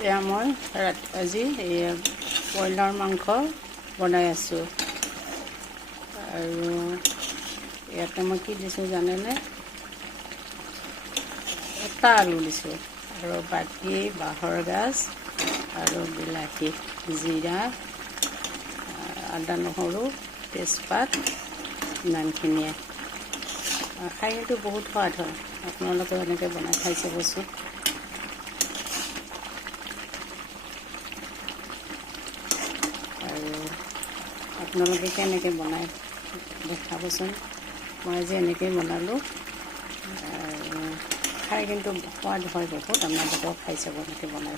এয়া মই আজি ব্ৰইলাৰ মাংস বনাই আছোঁ আৰু ইয়াতে মই কি দিছোঁ জানেনে? এটা আলু দিছোঁ আৰু বাকী বাঁহৰ গাজ আৰু বিলাহী, জিৰা, আদা নহৰু, তেজপাত ইমানখিনিয়ে। খাই কিন্তু বহুত সোৱাদ হয়, আপোনালোকেও এনেকৈ বনাই খাই চাবচোন। আৰু আপোনালোকে কেনেকৈ বনাই দেখাবচোন। মই আজি এনেকৈয়ে বনালোঁ আৰু খাই কিন্তু সোৱাদ হয় বহুত। আপোনালোকেও খাই চাব এনেকৈ বনাই।